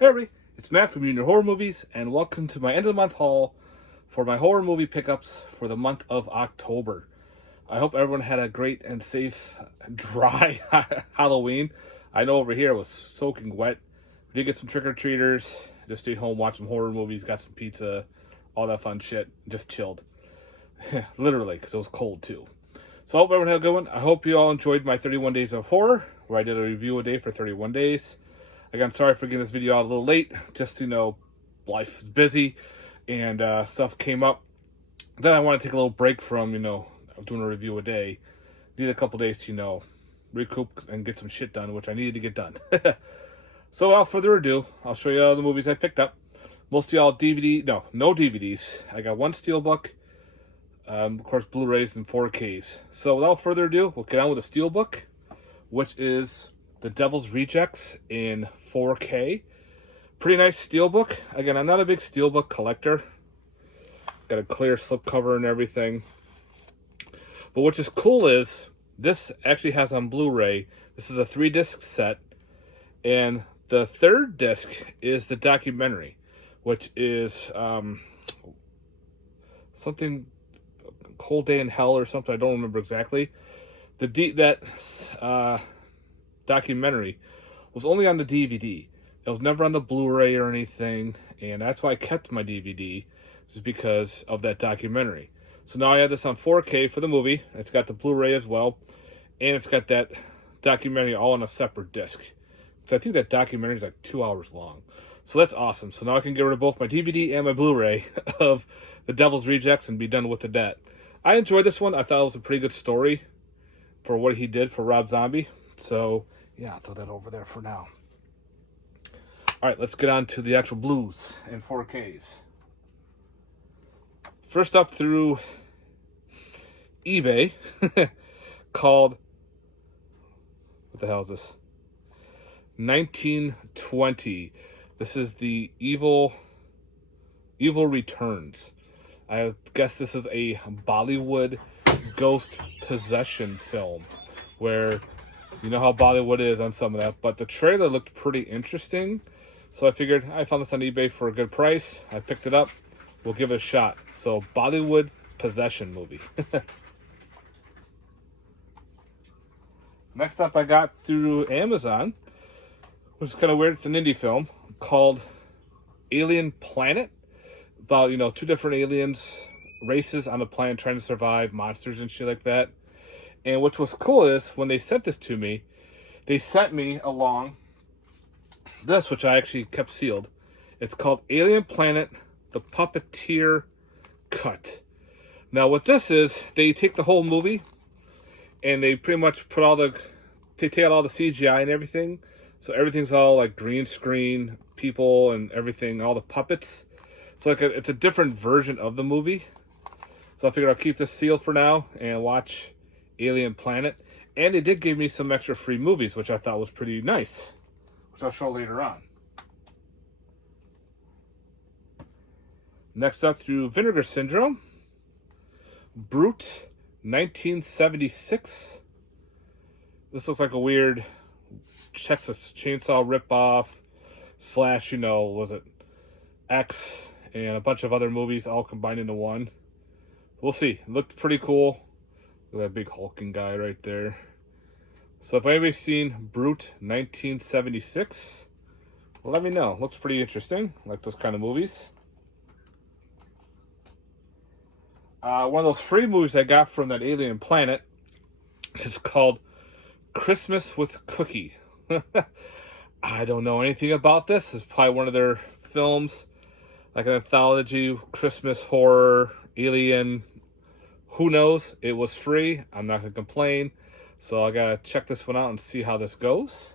Hey everybody, it's Matt from Junior Horror Movies, and welcome to my end of the month haul for my horror movie pickups for the month of October. I hope everyone had a great and safe, dry Halloween. I know over here it was soaking wet. We did get some trick-or-treaters, just stayed home, watched some horror movies, got some pizza, all that fun shit, just chilled. Literally, because it was cold too. So I hope everyone had a good one. I hope you all enjoyed my 31 Days of Horror, where I did a review a day for 31 days. Again, sorry for getting this video out a little late. Just, life is busy and stuff came up. Then I want to take a little break from, doing a review a day. Need a couple days to, recoup and get some shit done, which I needed to get done. So without further ado, I'll show you all the movies I picked up. Mostly all no DVDs. I got one Steelbook, of course, Blu-rays and 4Ks. So without further ado, we'll get on with the Steelbook, which is The Devil's Rejects in 4K. Pretty nice steelbook. Again, I'm not a big steelbook collector. Got a clear slipcover and everything. But what is cool is this actually has on Blu-ray. This is a 3-disc set. And the third disc is the documentary, which is something, Cold Day in Hell or something. I don't remember exactly. That documentary was only on the DVD. It was never on the Blu-ray or anything, and that's why I kept my DVD, just because of that documentary. So now I have this on 4K for the movie. It's got the Blu-ray as well, and it's got that documentary all on a separate disc. So I think that documentary is like 2 hours long. So that's awesome. So now I can get rid of both my DVD and my Blu-ray of The Devil's Rejects and be done with the debt. I enjoyed this one. I thought it was a pretty good story for what he did for Rob Zombie. So yeah, I'll throw that over there for now. All right, let's get on to the actual blues and 4Ks. First up through eBay, called, what the hell is this? 1920. This is the Evil Returns. I guess this is a Bollywood ghost possession film, where you know how Bollywood is on some of that, but the trailer looked pretty interesting. So I figured I found this on eBay for a good price. I picked it up. We'll give it a shot. So Bollywood possession movie. Next up I got through Amazon, which is kind of weird. It's an indie film called Alien Planet. About, two different aliens, races on the planet trying to survive, monsters and shit like that. And what was cool is, when they sent this to me, they sent me along this, which I actually kept sealed. It's called Alien Planet, The Puppeteer Cut. Now what this is, they take the whole movie, and they pretty much they take out all the CGI and everything. So everything's all like green screen, people and everything, all the puppets. So it's a different version of the movie. So I figured I'll keep this sealed for now and watch Alien Planet. And they did give me some extra free movies, which I thought was pretty nice, which I'll show later on. Next up through Vinegar Syndrome, Brute 1976. This looks like a weird Texas Chainsaw ripoff / was it X and a bunch of other movies all combined into one. We'll see. It looked pretty cool. Look at that big hulking guy right there. So if anybody's seen Brute 1976, let me know. Looks pretty interesting. I like those kind of movies. One of those free movies I got from that Alien Planet is called Christmas with Cookie. I don't know anything about this. It's probably one of their films, like an anthology, Christmas horror, alien. Who knows? It was free. I'm not going to complain. So I got to check this one out and see how this goes.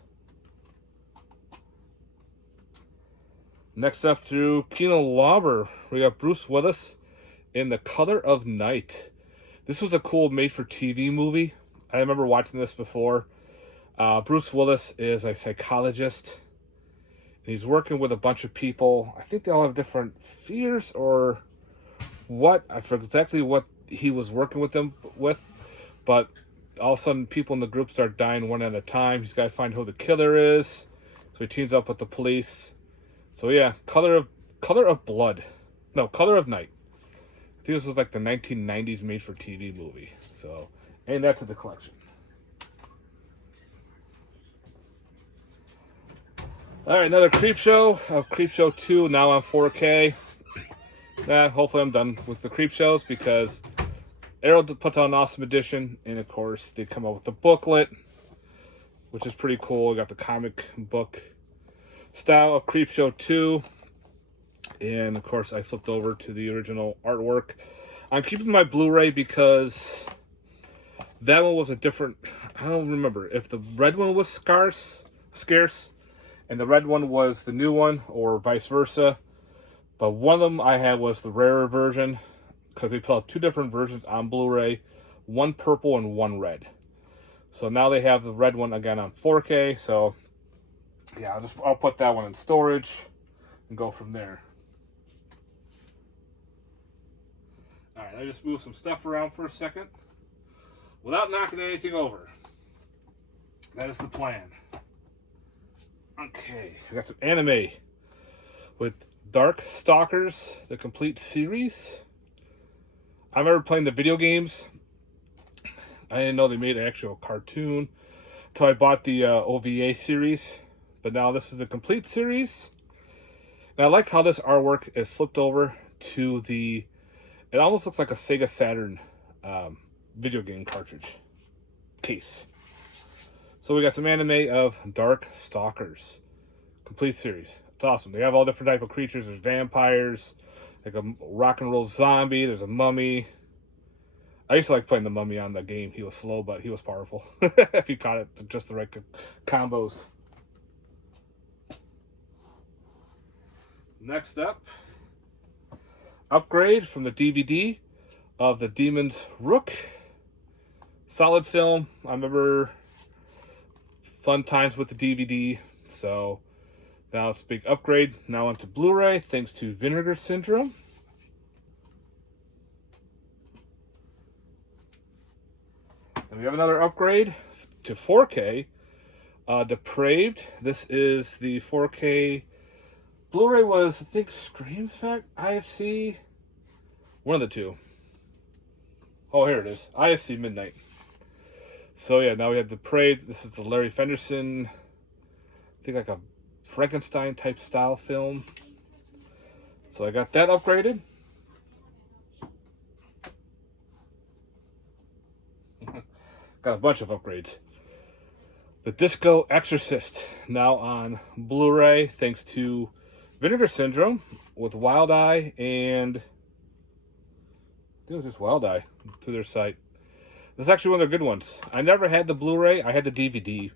Next up through Kino Lorber, we got Bruce Willis in The Color of Night. This was a cool made-for-TV movie. I remember watching this before. Bruce Willis is a psychologist. And he's working with a bunch of people. I think they all have different fears or what. I forget exactly what he was working with them with. But all of a sudden, people in the group start dying one at a time. He's got to find who the killer is. So he teams up with the police. So yeah, Color of Blood. No, Color of Night. I think this was like the 1990s made-for-TV movie. So, add that to the collection. All right, another Creepshow of Creepshow 2, now on 4K. Hopefully I'm done with the Creepshows because Arrow puts out an awesome edition, and of course they come out with the booklet, which is pretty cool. We got the comic book style of Creepshow 2, and of course I flipped over to the original artwork. I'm keeping my Blu-ray because that one was a different, I don't remember if the red one was scarce, and the red one was the new one, or vice versa. But one of them I had was the rarer version, because they put out two different versions on Blu-ray, one purple and one red. So now they have the red one again on 4K. So yeah, I'll put that one in storage and go from there. All right, I just moved some stuff around for a second without knocking anything over. That is the plan. Okay, I got some anime with Dark Stalkers, the complete series. I remember playing the video games. I didn't know they made an actual cartoon until I bought the OVA series. But now this is the complete series. And I like how this artwork is flipped over to the... It almost looks like a Sega Saturn video game cartridge case. So we got some anime of Dark Stalkers. Complete series. It's awesome. They have all different type of creatures. There's vampires, like a rock and roll zombie. There's a mummy. I used to like playing the mummy on the game. He was slow, but he was powerful. If you caught it, just the right combos. Next up, Upgrade from the DVD of The Demon's Rook. Solid film. I remember fun times with the DVD. So now it's a big upgrade. Now onto Blu-ray thanks to Vinegar Syndrome. And we have another upgrade to 4K. Depraved. This is the 4K. Blu-ray was, I think, Scream Effect, IFC. One of the two. Oh, here it is. IFC Midnight. So yeah, now we have Depraved. This is the Larry Fenderson, I think like a Frankenstein type style film. So I got that upgraded. Got a bunch of upgrades. The Disco Exorcist, now on Blu-ray thanks to Vinegar Syndrome with Wild Eye and... I think it was just Wild Eye through their site. This is actually one of their good ones. I never had the Blu-ray. I had the DVD,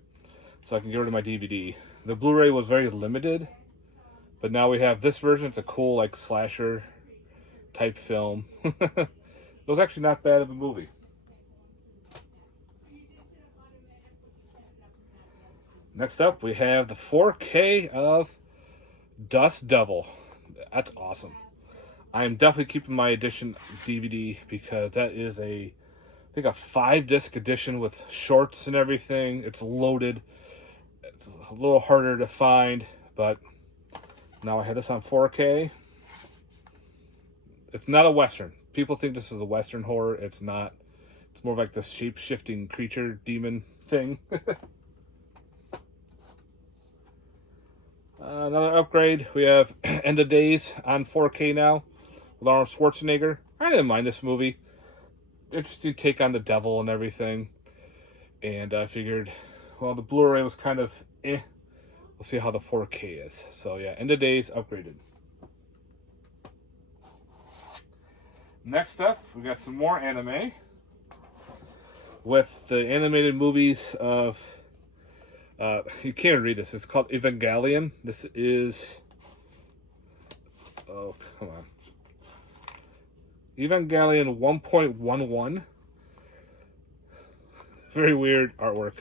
so I can get rid of my DVD. The Blu-ray was very limited, but now we have this version. It's a cool, like, slasher type film. It was actually not bad of a movie. Next up, we have the 4K of Dust Devil. That's awesome. I am definitely keeping my edition DVD because that is I think a 5-disc edition with shorts and everything. It's loaded. It's a little harder to find, but now I have this on 4K. It's not a Western. People think this is a Western horror. It's not. It's more like this shape-shifting creature demon thing. Another upgrade. We have End of Days on 4K now with Arnold Schwarzenegger. I didn't mind this movie. Interesting take on the devil and everything. And I figured, well, the Blu-ray was kind of eh. We'll see how the 4K is. So yeah, End of Days upgraded. Next up, we got some more anime with the animated movies of... you can't read this. It's called Evangelion. This is... Oh, come on. Evangelion 1.11. Very weird artwork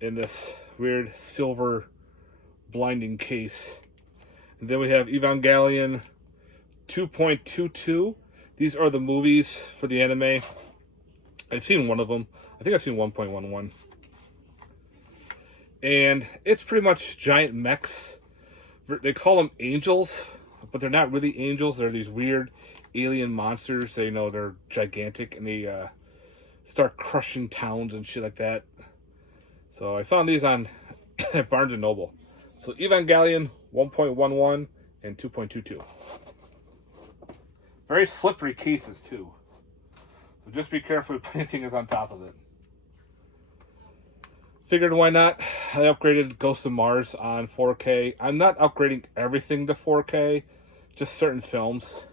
in this weird silver blinding case. And then we have Evangelion 2.22. These are the movies for the anime. I've seen one of them. I think I've seen 1.11. And it's pretty much giant mechs They call them angels, but they're not really angels. They're these weird alien monsters. They, they're gigantic, and they start crushing towns and shit like that. So I found these on Barnes & Noble. So Evangelion 1.11 and 2.22. Very slippery cases, too. So just be careful if anything is on top of it. Figured why not? I upgraded Ghost of Mars on 4K. I'm not upgrading everything to 4K, just certain films.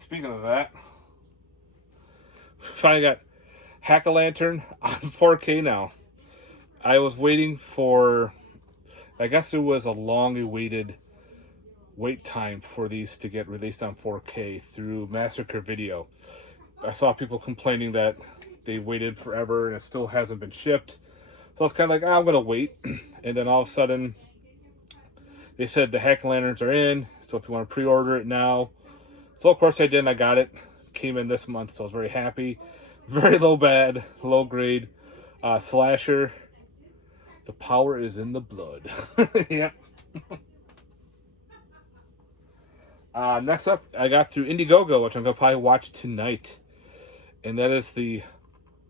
Speaking of that, finally got Hack-A-Lantern on 4K now. I was waiting for, I guess it was a long-awaited wait time for these to get released on 4K through Massacre Video. I saw people complaining that they waited forever and it still hasn't been shipped. So I was kind of like, I'm going to wait. And then all of a sudden, they said the Hack-A-Lanterns are in. So if you want to pre-order it now. So of course I did, and I got it. Came in this month, so I was very happy. Very low grade slasher. The power is in the blood. Yep. Next up, I got through Indiegogo, which I'm going to probably watch tonight. And that is the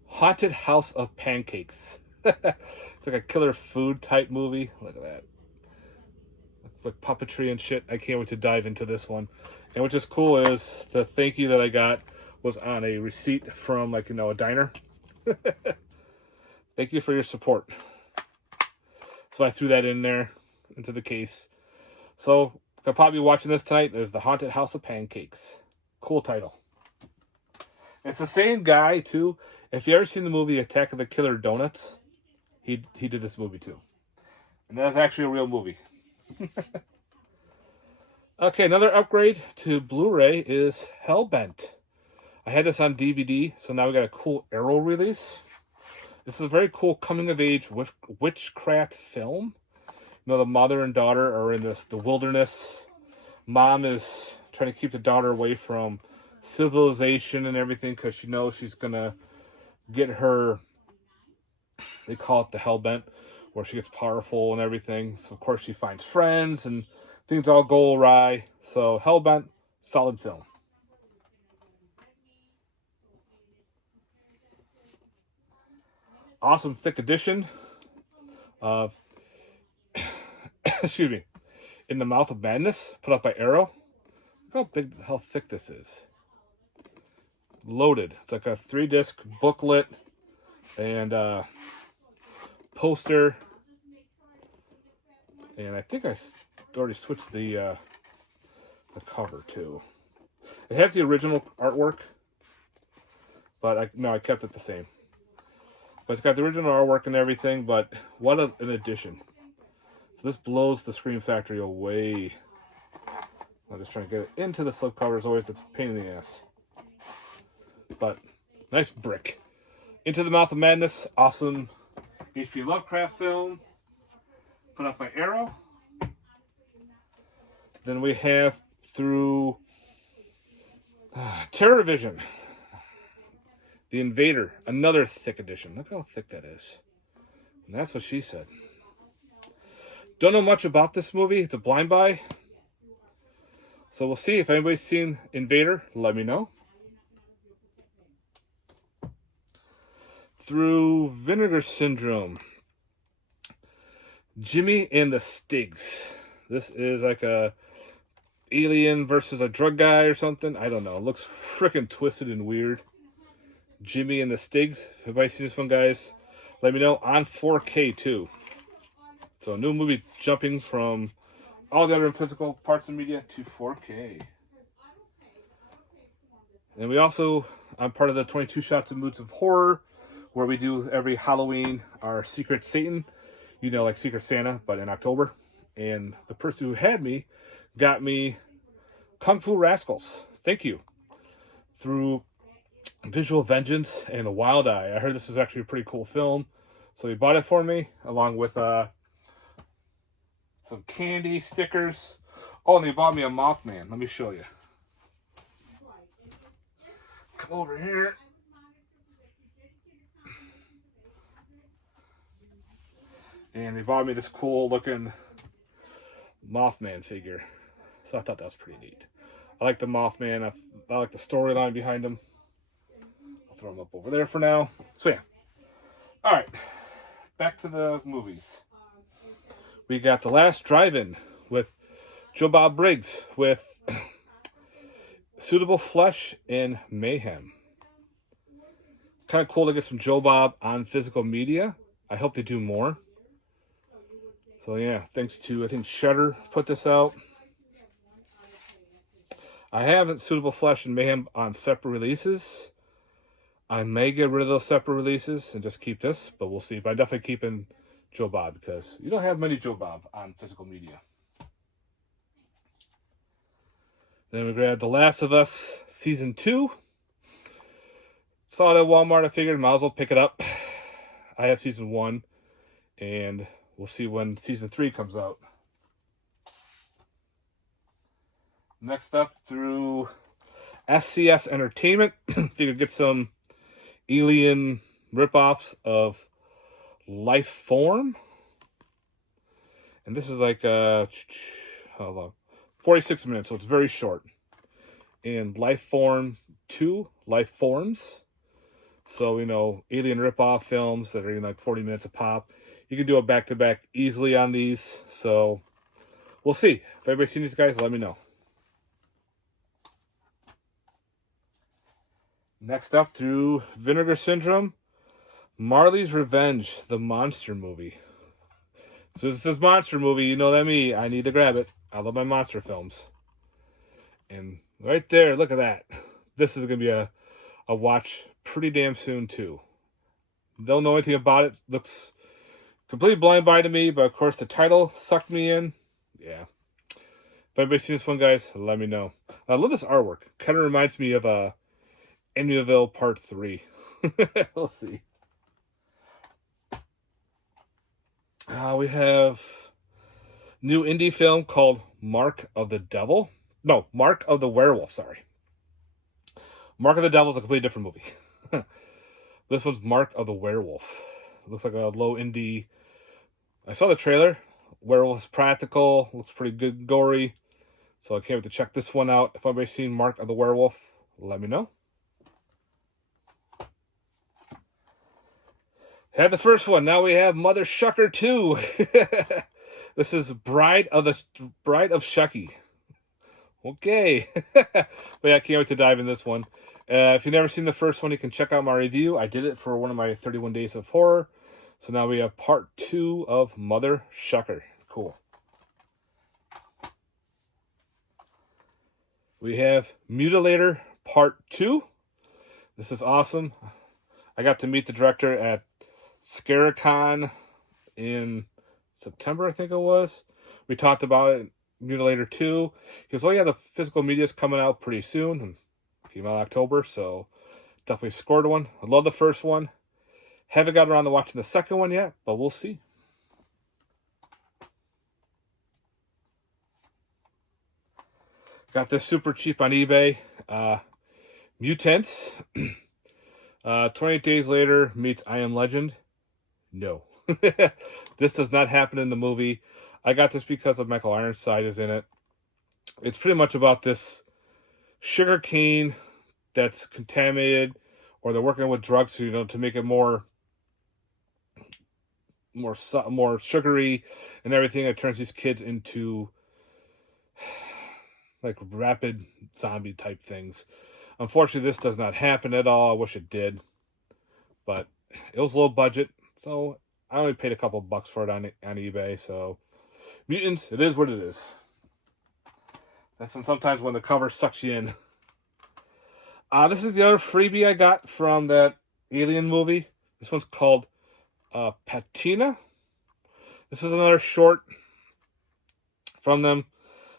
Haunted House of Pancakes. It's like a killer food type movie. Look at that. Like puppetry and shit. I can't wait to dive into this one. And which is cool is the thank you that I got was on a receipt from a diner. Thank you for your support. So I threw that in there into the case. So I'll probably be watching this tonight. Is the Haunted House of Pancakes. Cool title. It's the same guy too. If you ever seen the movie Attack of the Killer Donuts, he did this movie too. And that's actually a real movie. Okay, another upgrade to Blu-ray is Hellbent. I had this on DVD, so now we got a cool Arrow release. This is a very cool coming-of-age witchcraft film. The mother and daughter are in the wilderness. Mom is trying to keep the daughter away from civilization and everything because she knows she's going to get her, they call it the Hellbent, where she gets powerful and everything. So, of course, she finds friends and things all go awry. So, Hellbent, solid film. Awesome thick edition of, excuse me, In the Mouth of Madness, put up by Arrow. Look how thick this is. Loaded. It's like a 3-disc booklet and poster. And I think I already switched the cover too. It has the original artwork, but I kept it the same. But it's got the original artwork and everything, but what an addition. So this blows the Scream Factory away. I'm just trying to get it into the slipcover. Is always the pain in the ass. But nice brick. Into the Mouth of Madness, awesome H.P. Lovecraft film, put up by Arrow. Then we have through Terror Vision, The Invader, another thick edition. Look how thick that is. And that's what she said. Don't know much about this movie. It's a blind buy. So we'll see. If anybody's seen Invader, let me know. Through Vinegar Syndrome, Jimmy and the Stigs. This is like a alien versus a drug guy or something. I don't know. It looks freaking twisted and weird. Jimmy and the Stigs. If anybody's seen this one, guys, let me know. On 4K too. So a new movie jumping from all the other physical parts of media to 4K. And we also, I'm part of the 22 Shots and Moods of Horror, where we do every Halloween our Secret Satan, like Secret Santa, but in October. And the person who had me got me Kung Fu Rascals. Thank you. Through Visual Vengeance and A Wild Eye. I heard this was actually a pretty cool film. So he bought it for me, along with some candy, stickers. Oh, and they bought me a Mothman. Let me show you. Come over here. And they bought me this cool looking Mothman figure. So I thought that was pretty neat. I like the Mothman. I like the storyline behind him. I'll throw him up over there for now. So yeah. Alright. Back to the movies. We got The Last Drive-In with Joe Bob Briggs with Suitable Flesh and Mayhem. Kind of cool to get some Joe Bob on physical media. I hope they do more. So yeah, thanks to, I think, Shudder put this out. I haven't Suitable Flesh and Mayhem on separate releases. I may get rid of those separate releases and just keep this, but we'll see. But I'm definitely keeping Joe Bob because you don't have many Joe Bob on physical media. Then we grabbed The Last of Us Season 2. Saw it at Walmart. I figured might as well pick it up. I have Season 1, and we'll see when Season 3 comes out. Next up, through SCS Entertainment, figured get some Alien ripoffs of Life Form. And this is like how long? 46 minutes, so it's very short. And Life Form 2, Life Forms. So, you know, Alien ripoff films that are in like 40 minutes a pop. You can do a back-to-back easily on these. So, we'll see. If anybody's seen these guys, let me know. Next up, through Vinegar Syndrome, Marley's Revenge, the monster movie. So this is monster movie. You know that me. I need to grab it. I love my monster films. And right there, look at that. This is going to be a watch pretty damn soon, too. Don't know anything about it. Looks completely blind by to me, but of course the title sucked me in. Yeah. If anybody's seen this one, guys, let me know. I love this artwork. Kind of reminds me of Amityville Part 3. We'll see. We have new indie film called Mark of the Devil. No, Mark of the Werewolf, sorry. Mark of the Devil is a completely different movie. This one's Mark of the Werewolf. It looks like a low indie. I saw the trailer. Werewolf is practical. Looks pretty good, gory. So I can't wait to check this one out. If anybody's seen Mark of the Werewolf, let me know. Had the first one. Now we have Mother Shucker 2. This is Bride of Shucky. Okay. But yeah, I can't wait to dive in this one. If you've never seen the first one, you can check out my review. I did it for one of my 31 Days of Horror. So now we have Part 2 of Mother Shucker. Cool. We have Mutilator Part 2. This is awesome. I got to meet the director at Scaricon in September, I think it was. We talked about it, Mutilator 2. He goes, oh yeah, the physical media is coming out pretty soon. And came out in October, so definitely scored one. I love the first one. Haven't got around to watching the second one yet, but we'll see. Got this super cheap on eBay. Mutants. 28 Days Later meets I Am Legend. No. This does not happen in the movie. I got this because of Michael Ironside is in it. It's pretty much about this sugar cane that's contaminated, or they're working with drugs to make it more sugary and everything. It turns these kids into like rapid zombie type things. Unfortunately, this does not happen at all. I wish it did, but it was low budget, so I only paid a couple bucks for it on eBay. So Mutants, it is what it is. That's sometimes when the cover sucks you in. This is the other freebie I got from that Alien movie. This one's called Patina. This is another short from them.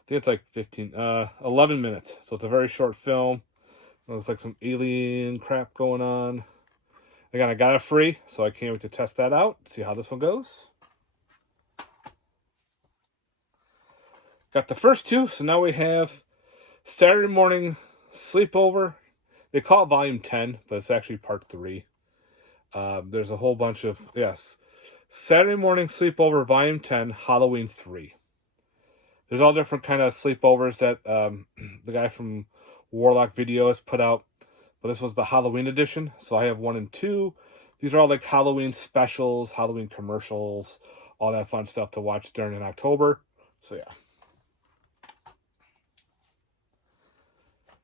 I think it's like 11 minutes. So it's a very short film. Looks like some alien crap going on. Again, I got it free, so I can't wait to test that out. See how this one goes. Got the first two, so now we have Saturday Morning Sleepover. They call it Volume 10, but it's actually Part 3. There's a whole bunch of, yes, Saturday Morning Sleepover Volume 10, Halloween 3. There's all different kind of sleepovers that the guy from Warlock Video has put out. But this was the Halloween edition. So I have 1 and 2. These are all like Halloween specials, Halloween commercials, all that fun stuff to watch during in October. So yeah.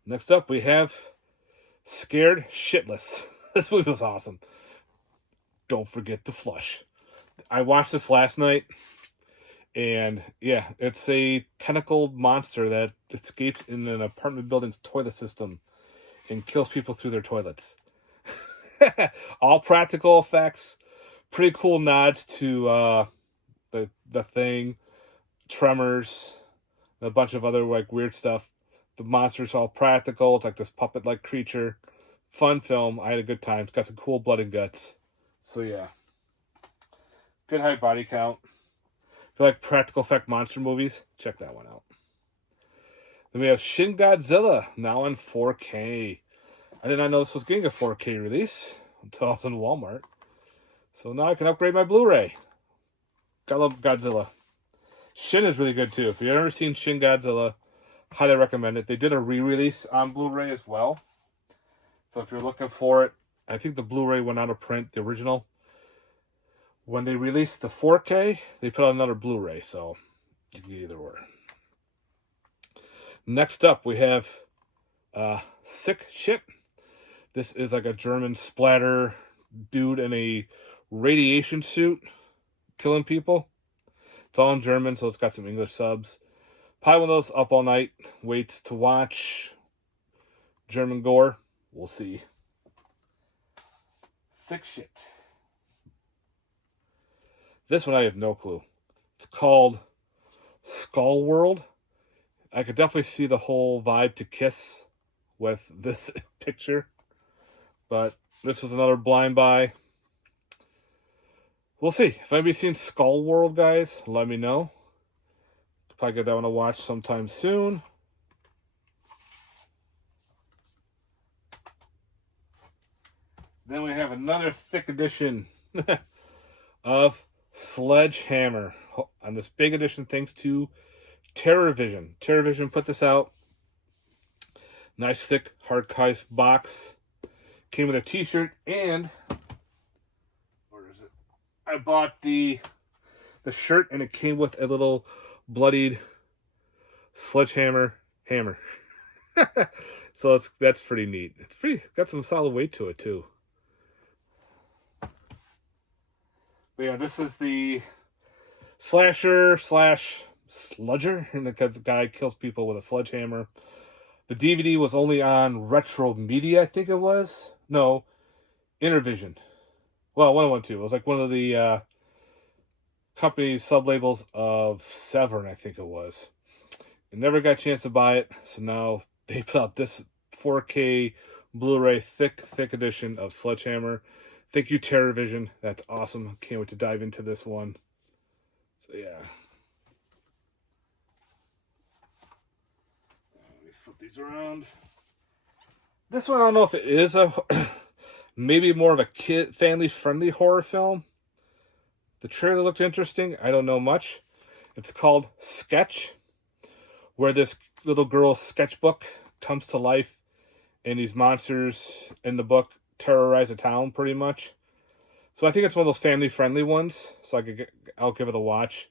Next up, we have Scared Shitless. This movie was awesome. Don't forget to flush. I watched this last night, and yeah, it's a tentacled monster that escapes in an apartment building's toilet system and kills people through their toilets. All practical effects. Pretty cool nods to the Thing, Tremors, and a bunch of other like weird stuff. The monster's all practical. It's like this puppet-like creature. Fun film. I had a good time. It's got some cool blood and guts. So yeah. Good high body count. If you like practical effect monster movies, check that one out. Then we have Shin Godzilla, now in 4K. I did not know this was getting a 4K release until I was in Walmart. So now I can upgrade my Blu-ray. I love Godzilla. Shin is really good too. If you've ever seen Shin Godzilla, highly recommend it. They did a re-release on Blu-ray as well. So if you're looking for it, I think the Blu-ray went out of print, the original. When they released the 4K, they put out another Blu-ray, so you can get either or. Next up, we have Sick Shit. This is like a German splatter dude in a radiation suit killing people. It's all in German, so it's got some English subs. Probably one of those up all night waits to watch German gore. We'll see. Sick Shit. This one I have no clue. It's called Skull World. I could definitely see the whole vibe to Kiss with this picture. But this was another blind buy. We'll see. If anybody's seen Skull World, guys, let me know. Probably get that one to watch sometime soon. Then we have another thick edition of Sledgehammer on this big edition thanks to TerrorVision. TerrorVision put this out. Nice thick hard case box. Came with a t-shirt and where is it? I bought the shirt and it came with a little bloodied Sledgehammer hammer. So that's pretty neat. It's got some solid weight to it too. But yeah, this is the slasher / sludger, and the guy kills people with a sledgehammer. The DVD was only on Retro Media, I think it was. No, Intervision. Well, 112. It was like one of the company sublabels of Severn, I think it was. I never got a chance to buy it, so now they put out this 4K Blu-ray thick edition of Sledgehammer. Thank you, TerrorVision. That's awesome. Can't wait to dive into this one. So, yeah. Let me flip these around. This one, I don't know if it is a... maybe more of a family-friendly horror film. The trailer looked interesting. I don't know much. It's called Sketch, where this little girl's sketchbook comes to life, and these monsters in the book terrorize a town pretty much. So I think it's one of those family-friendly ones. So I'll give it a watch.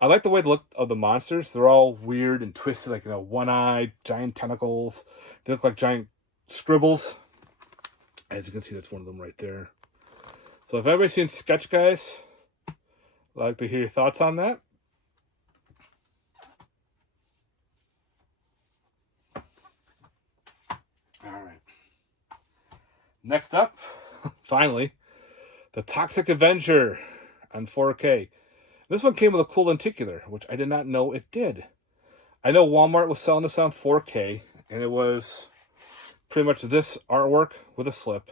I like the way the look of the monsters. They're all weird and twisted, like one-eyed, giant tentacles. They look like giant scribbles. As you can see, that's one of them right there. So if everybody's seen Sketch, guys, I'd like to hear your thoughts on that. All right. Next up, finally, The Toxic Avenger on 4K. This one came with a cool lenticular, which I did not know it did. I know Walmart was selling this on 4K, and it was pretty much this artwork with a slip.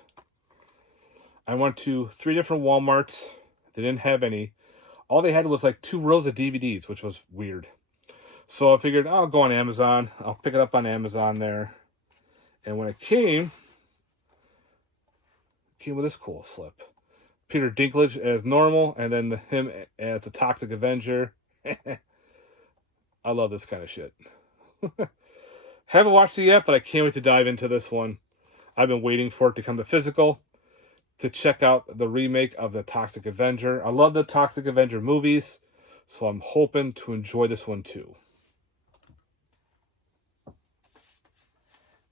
I went to 3 different Walmarts. They didn't have any. All they had was like 2 rows of DVDs, which was weird. So I figured I'll go on Amazon. I'll pick it up on Amazon there. And when it came with this cool slip. Peter Dinklage as normal, and then him as the Toxic Avenger. I love this kind of shit. Haven't watched it yet, but I can't wait to dive into this one. I've been waiting for it to come to physical to check out the remake of the Toxic Avenger. I love the Toxic Avenger movies, so I'm hoping to enjoy this one too.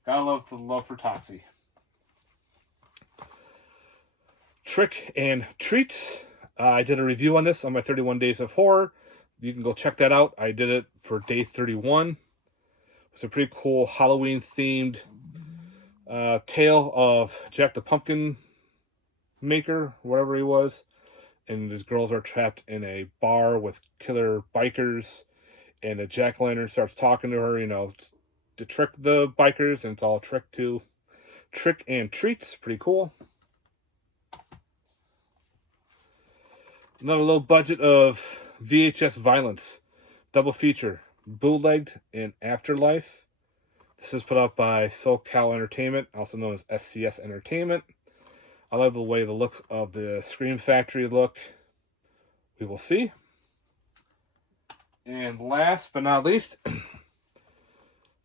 Gotta love the love for Toxie. Trick and Treats. I did a review on this on my 31 Days of Horror. You can go check that out. I did it for day 31. It's a pretty cool Halloween-themed tale of Jack the Pumpkin Maker, whatever he was. And these girls are trapped in a bar with killer bikers. And the jack-o'-lantern starts talking to her, to trick the bikers. And it's all trick and treats. Pretty cool. Another low budget of VHS violence. Double feature. Bootlegged and Afterlife. This is put out by SoCal Entertainment, also known as SCS Entertainment. I love the way the looks of the Scream Factory look. We will see. And last but not least,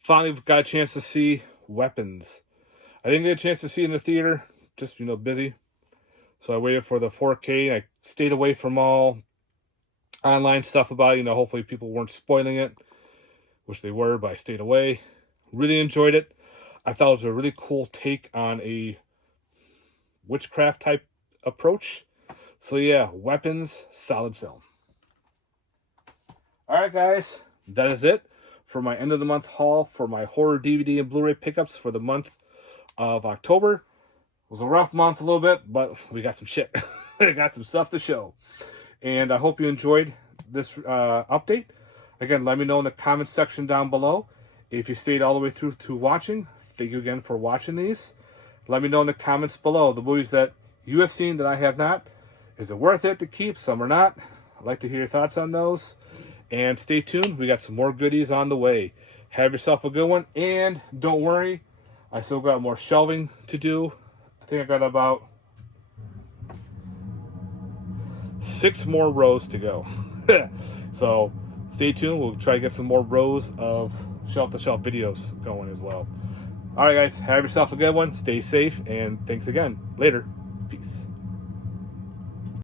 finally got a chance to see Weapons. I didn't get a chance to see it in the theater, just, busy. So I waited for the 4K. I stayed away from all online stuff about it. Hopefully people weren't spoiling it, which they were, but I stayed away. Really enjoyed it. I thought it was a really cool take on a witchcraft type approach. So yeah, Weapons, solid film. Alright guys, that is it for my end of the month haul for my horror DVD and Blu-ray pickups for the month of October. It was a rough month a little bit, but we got some shit. I got some stuff to show. And I hope you enjoyed this update. Again, let me know in the comments section down below. If you stayed all the way through to watching, thank you again for watching these. Let me know in the comments below the movies that you have seen that I have not. Is it worth it to keep? Some are not. I'd like to hear your thoughts on those. And stay tuned. We got some more goodies on the way. Have yourself a good one. And don't worry, I still got more shelving to do. I think I got about 6 more rows to go. So stay tuned. We'll try to get some more rows of shelf-to-shelf videos going as well. All right, guys. Have yourself a good one. Stay safe. And thanks again. Later. Peace.